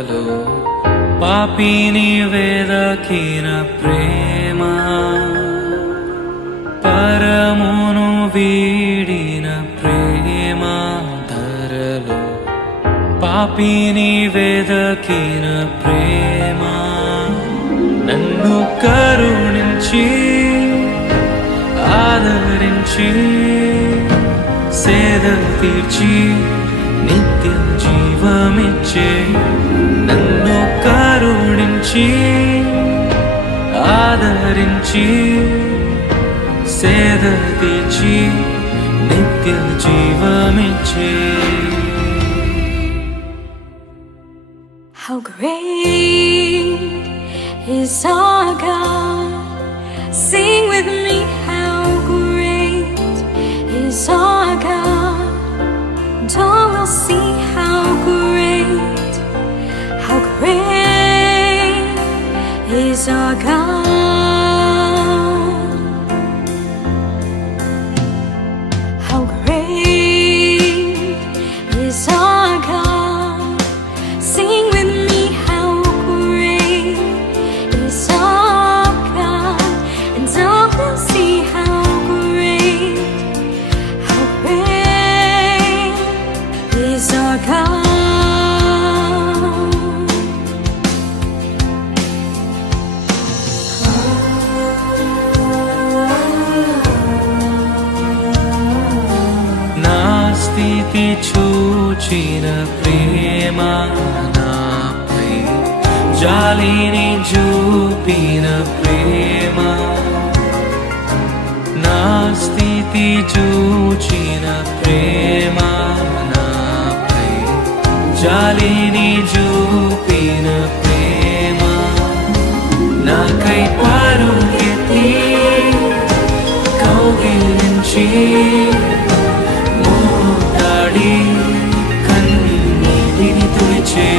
ధరలో పాపిని వెదకిన ప్రేమ పరమును వీడిన ప్రేమ ధరలో పాపిని వెదకిన ప్రేమ నన్ను కరుణించి ఆదరించి సేద తీర్చి నిత్య జీవమిచ్చే నన్ను కరుణించి ఆదరించి సేద తీర్చి నిత్య జీవమిచ్చే. How great is our God? Sing with me, how great is our God? And all will see how great is our God. How great is our God? Sing with me, how great is our God, and all will see how great is our God. నా స్థితి చూచిన ప్రేమ నాపై జాలిని చూపిన ప్రేమ నా స్థితి చూచిన ప్రేమ నాపై జాలిని చూపిన ప్రేమ నాకై పరుగెత్తి కౌగిలించి మోటాడి కన్నీటిని తుడిచే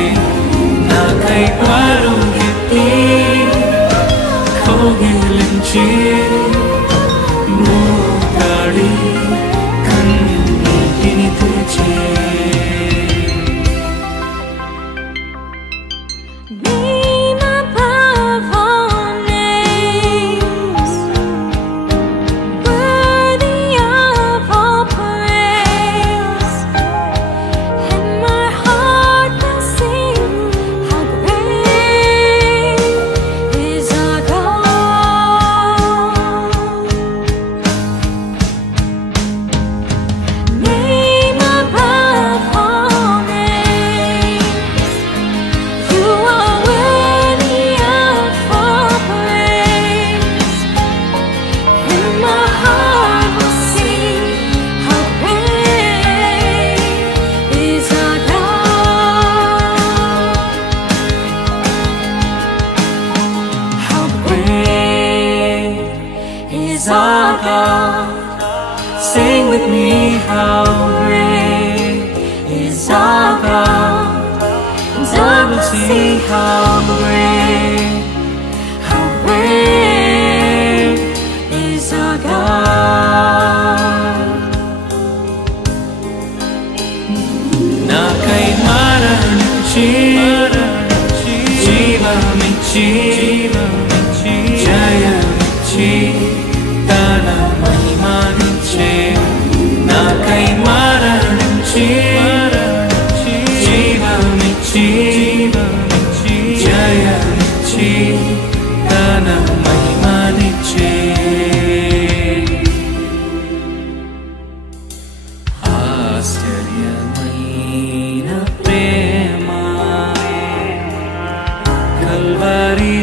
నాకై పరుగెత్తి కౌగిలించి మోటాడి కన్నీటిని తుడిచే. Name above all names, worthy of all praise, and my heart will sing how great is our God. Name above all names, you are worthy of all praise, and my heart will sing how great is our God. How great is our God? Sing with me, how great is our God, and I will see how great is our God. నాకై మరణించి జీవమిచ్చి జయమిచ్చి తన మహిమనిచ్చే నాకై మరణించి జీవమిచ్చి జయమిచ్చి తన మహిమనిచ్చే. ఆశ్చర్యమైన ప్రేమ Calvary